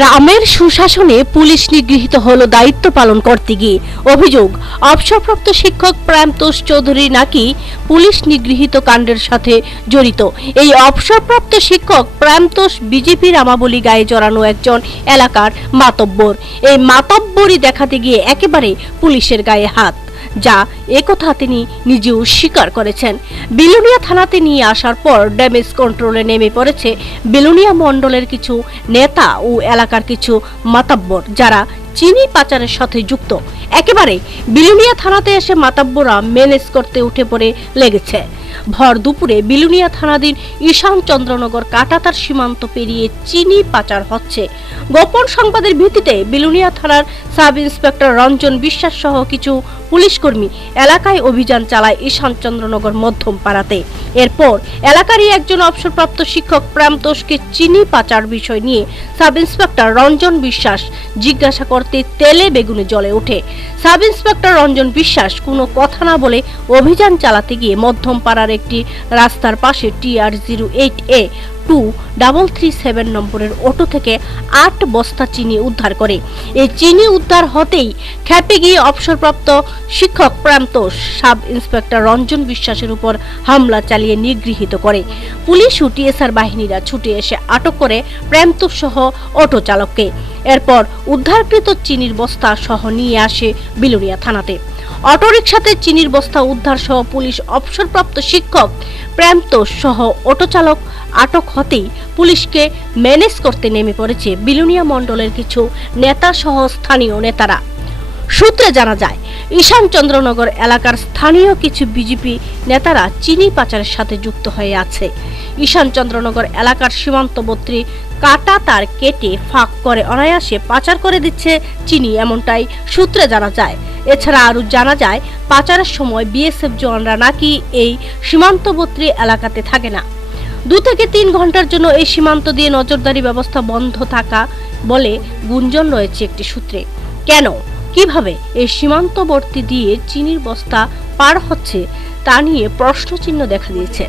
রামের সুশাসনে পুলিশ নিগৃহীত হলো দায়িত্ব পালন করতে গিয়ে। অভিযোগ, অবসরপ্রাপ্ত শিক্ষক প্রেমতোষ চৌধুরী নাকি পুলিশ নিগৃহীত কাণ্ডের সাথে জড়িত। এই অবসরপ্রাপ্ত শিক্ষক প্রেমতোষ বিজেপি রামাবলী গায়ে জড়ানো একজন এলাকার মাতব্বর। এই মাতব্বরই দেখাতে গিয়ে একেবারে পুলিশের গায়ে হাত, যা একথা তিনি নিজেও স্বীকার করেছেন। বিলোনিয়া থানাতে নিয়ে আসার পর ড্যামেজ কন্ট্রোলে নেমে পড়েছে বিলোনিয়া মণ্ডলের কিছু নেতা ও এলাকার কিছু মাতাব্বর, যারা চিনি পাচারের সাথে যুক্ত। একেবারে বিলোনিয়া থানাতে এসে মাতাব্বররা ম্যানেজ করতে উঠে পড়ে লেগেছে। ভর দুপুরে বিলোনিয়া থানাধীন ঈশান চন্দ্রনগর কাটাতার সীমান্ত পেরিয়ে চিনি পাচার হচ্ছে। গোপন সংবাদের ভিত্তিতে বিলোনিয়া থানার সাব ইন্সপেক্টর রঞ্জন বিশ্বাস সহ কিছু পুলিশ কর্মী এলাকায় অভিযান চালায় ঈশান চন্দ্রনগর মধ্যম পাড়াতে। এরপর এলাকারই একজন অবসরপ্রাপ্ত শিক্ষক প্রেমতোষকে চিনি পাচার বিষয় নিয়ে সাব ইন্সপেক্টর রঞ্জন বিশ্বাস জিজ্ঞাসা করতে তেলে বেগুনে জ্বলে ওঠে। সাব ইন্সপেক্টর রঞ্জন বিশ্বাস কোনো কথা না বলে অভিযান চালাতে গিয়ে মধ্যম পাড়ার একটি রাস্তার পাশে TR08A2337 নম্বরের অটো থেকে 8 বস্তা চিনি উদ্ধার করে। এই চিনি উদ্ধার হতেই খেপে গিয়ে অবসরপ্রাপ্ত শিক্ষক প্রেমতোষ সাব ইন্সপেক্টর রঞ্জন বিশ্বাসের উপর হামলা চালিয়ে নিগৃহীত করে। পুলিশ ও টিএসআর বাহিনীরা ছুটে এসে আটক করে প্রেমতোষ সহ অটো চালককে। এরপর উদ্ধারকৃত চিনির বস্তা সহ নিয়ে আসে বিলোনিয়া থানাতে। অটোরিকশাতে চিনির বস্তা উদ্ধার সহ পুলিশ অবসরপ্রাপ্ত শিক্ষক প্রেমতোষ সহ অটো চালক আটক হতেই পুলিশকে ম্যানেজ করতে নেমে পড়েছে বিলোনিয়া মণ্ডলের কিছু নেতা সহ স্থানীয় নেতারা। সূত্রে জানা যায়, ঈশান চন্দ্রনগর এলাকার স্থানীয় কিছু বিজেপি নেতারা চিনি পাচারের সাথে যুক্ত হয়ে আছে। ঈশান চন্দ্রনগর এলাকার সীমান্তবর্তী কাটা তার কেটে ফাঁক করে অনায়াসে পাচার করে দিচ্ছে চিনি, এমনটাই সূত্রে জানা যায়। এছাড়া আরও জানা যায়, পাচারের সময় বিএসএফ জওয়ানরা নাকি এই সীমান্তবর্তী এলাকাতে থাকে না। 2 থেকে 3 ঘন্টার জন্য এই সীমান্ত দিয়ে নজরদারি ব্যবস্থা বন্ধ থাকা বলে গুঞ্জন রয়েছে একটি সূত্রে। কেন, কিভাবে এই সীমান্তবর্তী দিয়ে চিনির বস্তা পার হচ্ছে তা নিয়ে প্রশ্নচিহ্ন দেখা দিয়েছে।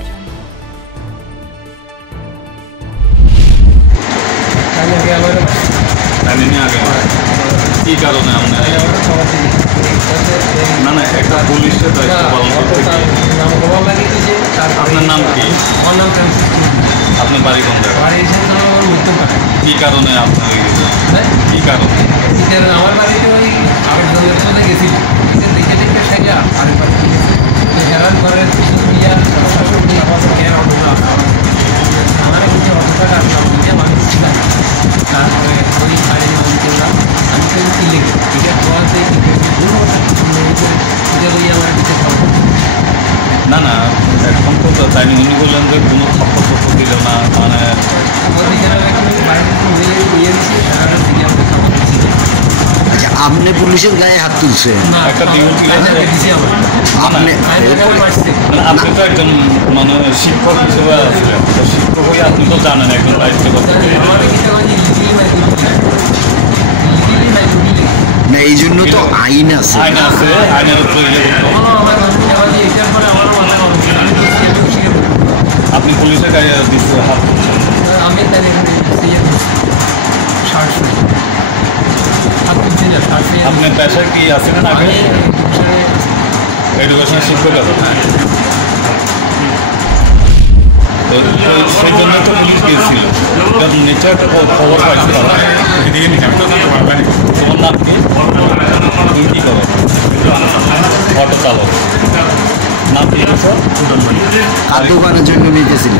কি কারণে একটা পুলিশের দায়িত্ব পালন করতে আপনার নাম কি? আপনার বাড়ি কোন জায়গায়? কি কারণে আপনার কি কারণে? আমার বাড়িতে ওই আবেদন গেছিল দেখে দেখে সেটা হেরান করেন আমার কিছু অতটা মানুষ ছিলাম। তারপরে ওই বাড়ির মানুষরা আমি তো লিখে ঠিক আছে আমার দিতে পারবো না না, এখন তো তাই উনি বললেন যে কোনো খপ্পর দিল না, মানে আচ্ছা, আপনি পুলিশের গায়ে হাত তুলছেন? একটা আপনি তো একজন মানে শিক্ষক হিসেবে আসলেন, শিক্ষক হয়ে আপনি তো জানেন একজন দায়িত্ব করতে। না, এই জন্য তো আইন আছে। আইন আছে, আইনের উপরে আপনি পুলিশের গায়ে দিচ্ছে হাত তুলছেন। আপনার পেশায় কি আছেন আগে? এডুকেশনের শিক্ষক আছে, সেই জন্য তো পুলিশ গিয়েছিল। নিচে একটা খবর পাইছিল। তোমার নাম কি? তুমি কি করো? অটো চালক। নাম কি? আর দোকানের জন্য নিতেছিল?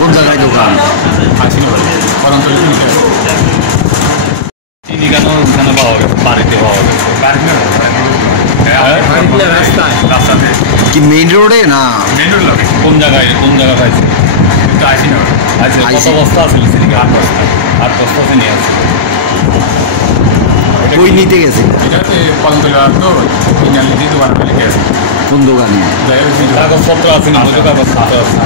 কোন জায়গায় দোকান? চিনি কেন ওখানে পাওয়া গেছে? বাড়িতে পাওয়া গেছে। কি মেইন রোডে? না, কোন জায়গায় পাইছে? কত বস্তা আছে? 8 বস্তা চিনি আছে। কই নিতে গেছিল? কোন দোকানে? কাগজপত্র আছে না? কাগজপত্র আছে।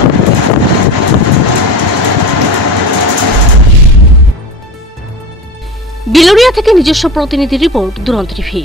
বিলোনিয়া থেকে নিজস্ব প্রতিনিধি রিপোর্ট, দুরন্ত টিভি।